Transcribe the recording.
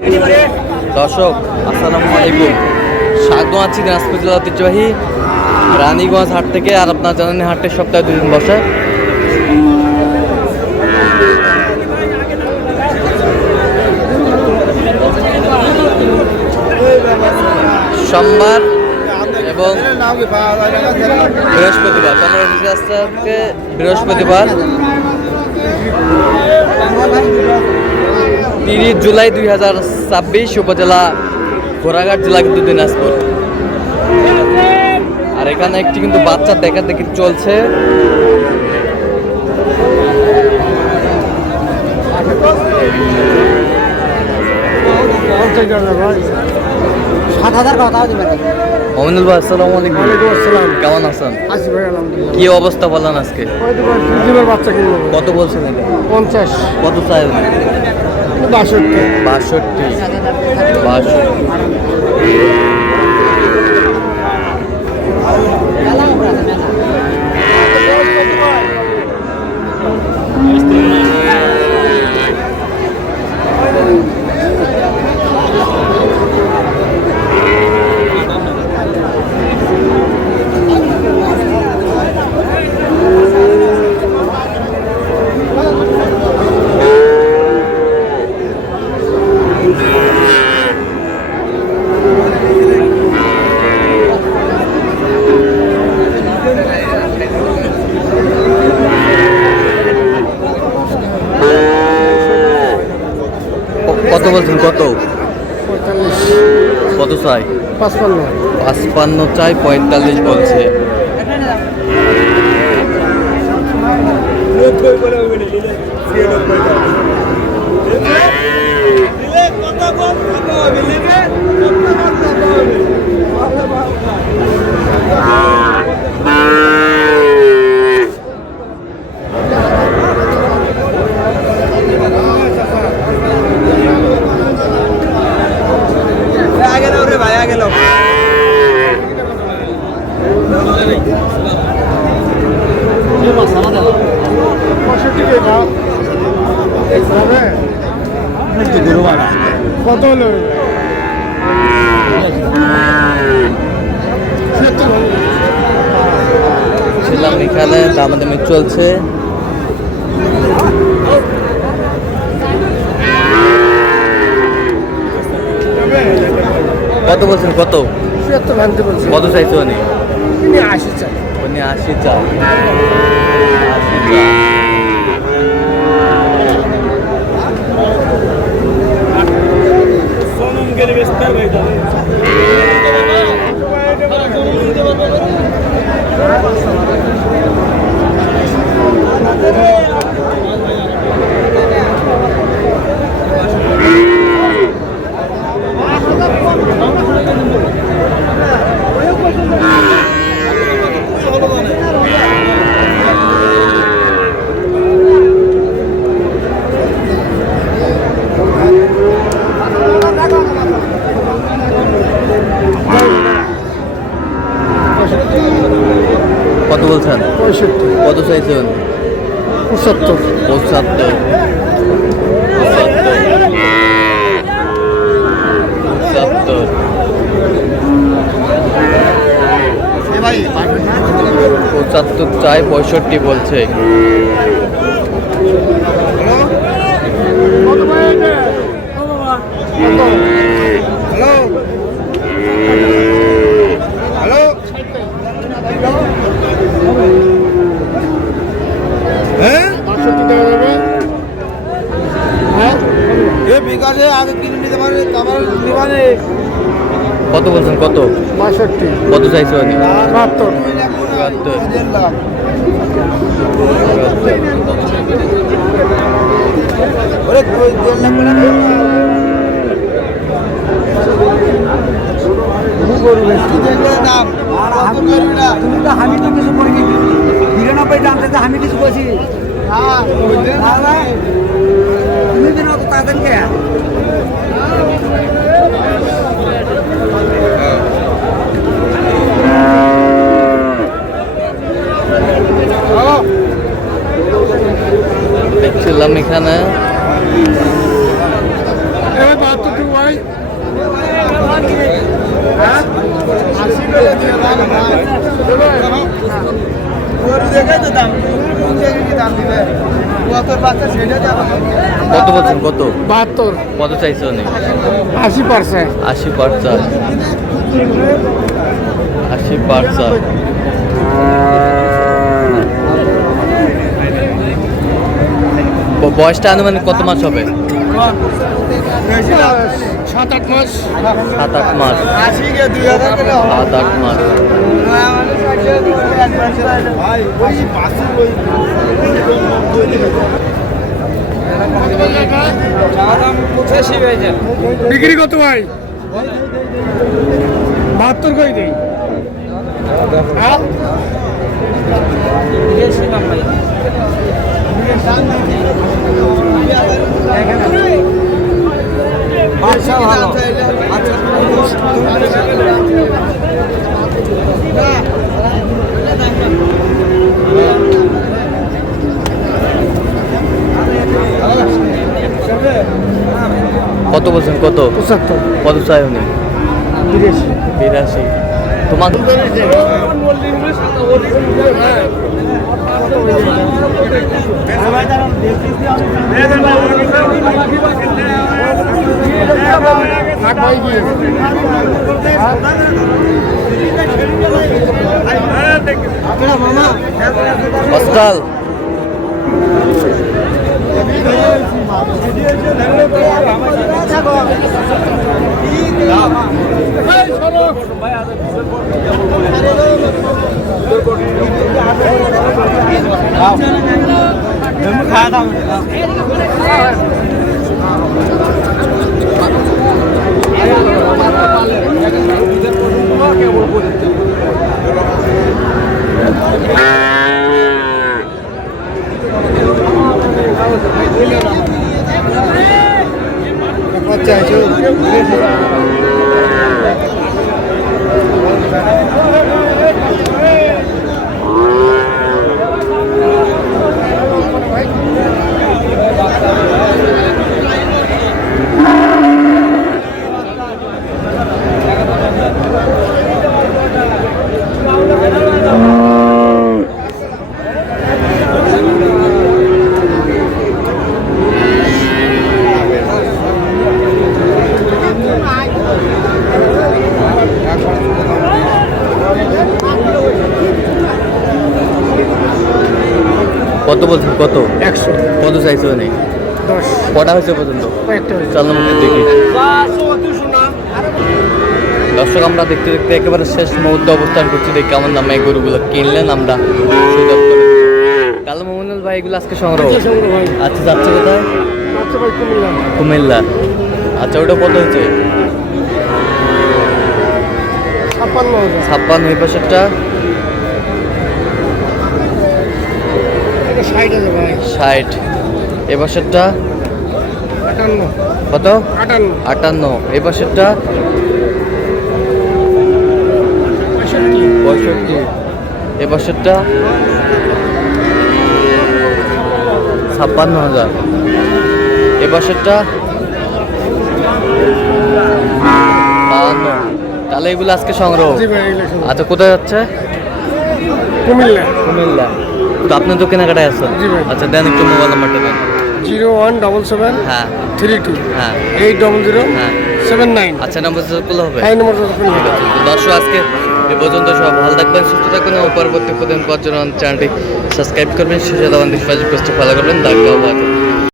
দর্শক আসসালামু আলাইকুম, স্বাগত আছি দিনাজপুর জেলা ঐতিহ্যবাহী রানীগঞ্জ হাট থেকে। আর আপনার জানেন হাটের সপ্তাহে 2 দিন বসে। সোমবার এবং বৃহস্পতিবার, বৃহস্পতিবার 30 জুলাই 2026, উপজেলা ঘোড়াঘাট, জেলা কিন্তু দিনাজপুর। আর এখানে একটি কিন্তু বাচ্চা দেখা দেখি চলছে। মমিনুল ভাই আসসালামু আলাইকুম। কেমন আছেন? কি অবস্থা বলেন আজকে? কত বলছেন? 50। কত চাই? 62। 62। কত বলছেন? কত কত চাই? 55 চাই, 45 বলছে। কত হলো? ছিলাম এখানে, দামাদামি চলছে। কত বলছেন? কত? 76 ভাঙতে বলছে। কত চাইছে উনি? 80 চাই। উনি 80 চাই। 80 চাই। কত বলছেন? 65। কত চাইছেন? 75। 75। চাই, 65 বলছে। কত বলছেন? কত? 62। কত চাইছে উনি? 72। 74। আমি তো কিছু করিনি, 99 দাম থেকে আমি কিছু বলছি। তুমি দিন অত তাদের কে দেখছিলাম এখানে। কত বলছেন কত? 72 কত চাইছো নি? 80%। 80%। 80%। বয়সটা আনুমানিক কত মাস হবে? 7-8 মাস। 7-8 মাস। 7-8 মাস। বিক্রি কত ভাই? 72 কই দেই? হ্যাঁ? কত বলছেন কত? 75। কত চাই উনি? 82। তোমার হস্তাল কত বলছেন কত? 100। কত চাইছো নেই? 10। কটা হয়েছে পর্যন্ত? কয়েকটা চল মধ্যে দেখি। দর্শক আমরা দেখতে দেখতে একেবারে শেষ মুহূর্তে অবস্থান করছি, দেখি কেমন দামে এই গরুগুলো কিনলেন আমরা সেই দপ্তরে। কালো মোহাম্মদ ভাই এগুলো আজকে সংগ্রহ। ভাই। আচ্ছা যাচ্ছে কোথায়? আচ্ছা ভাই কুমিল্লা। কুমিল্লা। আচ্ছা ওটা কত হয়েছে? 56,000। 56। এই পাশেরটা? এটা 60,000 ভাই। 60। এই পাশেরটা? 58। কত? 58। 58। এই পাশেরটা? 65। এই পাশেরটা? 56,000। এই পাশেরটা? 52। তাহলে এগুলো আজকে সংগ্রহ। জি ভাই, এগুলো সংগ্রহ। আচ্ছা কোথায় যাচ্ছে? কুমিল্লা। কুমিল্লা। তো আপনি তো কেনাকাটায় আছেন? জি ভাই। আচ্ছা দেন একটু মোবাইল নাম্বারটা দেন। 0177 হ্যাঁ 32 হ্যাঁ 800 হ্যাঁ। 79। আচ্ছা নাম্বার করলে হবে। এই নম্বর ঠিক আছে। তো দর্শক আজকে এ পর্যন্ত সব ভালো থাকবেন, সুস্থ থাকবেন এবং পরবর্তী প্রতিদিন পাওয়ার জন্য চ্যানেলটি সাবস্ক্রাইব করবেন, শেষে দেওয়ান ফেসবুক পেজটি ফলো করবেন। দেখা হবে।